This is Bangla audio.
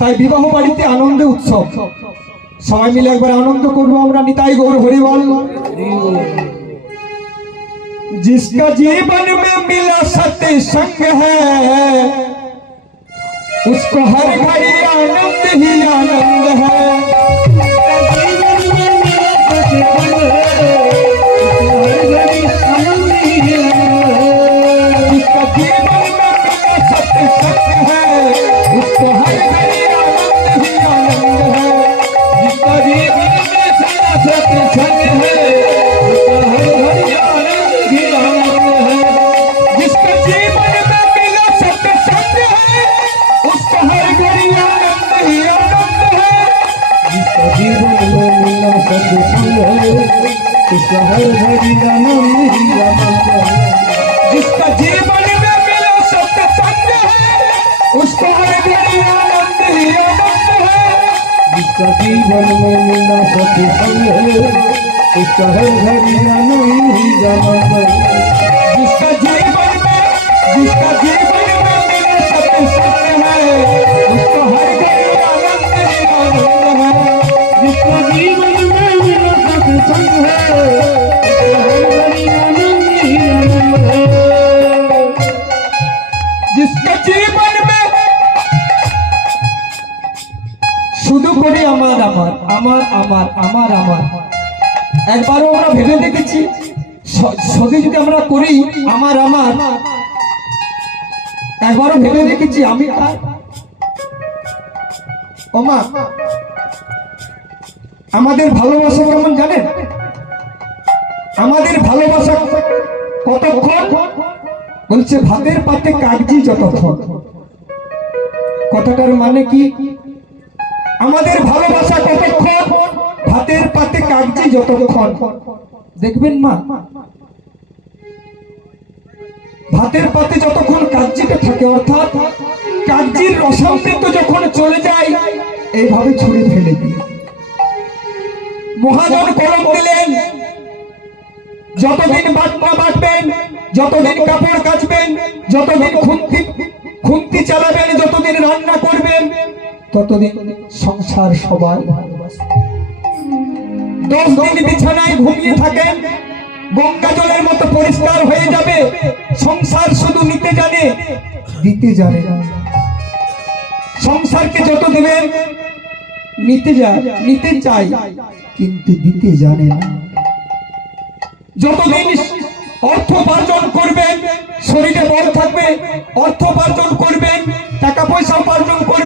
তাই বিবাহ বাড়িতে আনন্দে উৎসব, সবাই মিলে একবার আনন্দ করবো আমরা। নিতাই গৌর হরি বল। जिसका जीवन में मिला सत्संग है उसको हर घड़ी आनंद ही आनंद है। जिसका जीवन में मिला सत्संग है उसको हर घड़ी आनंद ही आनंद है। जिसका जीवन में मिला सत्संग है उसको हर घड़ी आनंद ही आनंद है। जिसका जीवन में मिला सत्संग है उसको हर घड़ी आनंद ही आनंद है। जिसका जीवन में मिला सत्संग है उसको हर घड़ी आनंद ही आनंद है। जिसका जीवन में मिला सत्संग है उसको हर घड़ी आनंद ही आनंद है। जिसका जीवन में मिला सत्संग है उसका हर घड़ी आनंद ही आनंद है। जिसका जीवन में मिला सत्संग है उसको हर घड़ी आनंद ही आनंद है। जिसका जीवन में मिला सत्संग है उसको हर घड़ी आनंद ही आनंद है। जिसका जीवन में শুধু করি আমার আমার আমার আমার আমার আমার, একবারও আমরা ভেবে দেখেছি শুধু যদি আমরা করি আমার আমার, একবারও ভেবে দেখেছি আমি কার? ও মা, আমাদের ভালোবাসা কেমন জানেন? আমাদের ভালোবাসা কতক্ষণ? বলছে ভাতের পাতে কাগজি যতক্ষণ। কথাটার মানে কি? আমাদের ভালোবাসা কতক্ষণ? ভাতের পাতে কাগজি যতক্ষণ। দেখবেন মা, ভাতের পাতে যতক্ষণ কাগজিটা থাকে, অর্থাৎ কাগজির রসামৃত যখন চলে যায় এইভাবে ছুঁড়ে ফেলে দিয়ে মহাজন কলম দিলেন, যতদিন বাটনা বাটবেন, যতদিন কাপড় কাচবেন, যতদিন খুন্তি চালাবেন, যতদিন রান্না করবেন, ততদিন সংসার সবাই ভালোবাসবে। 10 দিন বিছানায় ঘুমিয়ে থাকেন, গঙ্গা জলের মতো পরিষ্কার হয়ে যাবে। সংসার শুধু নিতে জানে, দিতে জানে না। সংসারকে যত দেবেন নিতে চাই, কিন্তু দিতে জানে না। যতদিন অর্থ উপার্জন করবেন, শরীরে বল থাকবে, অর্থ উপার্জন করবেন, টাকা পয়সা উপার্জন করবেন,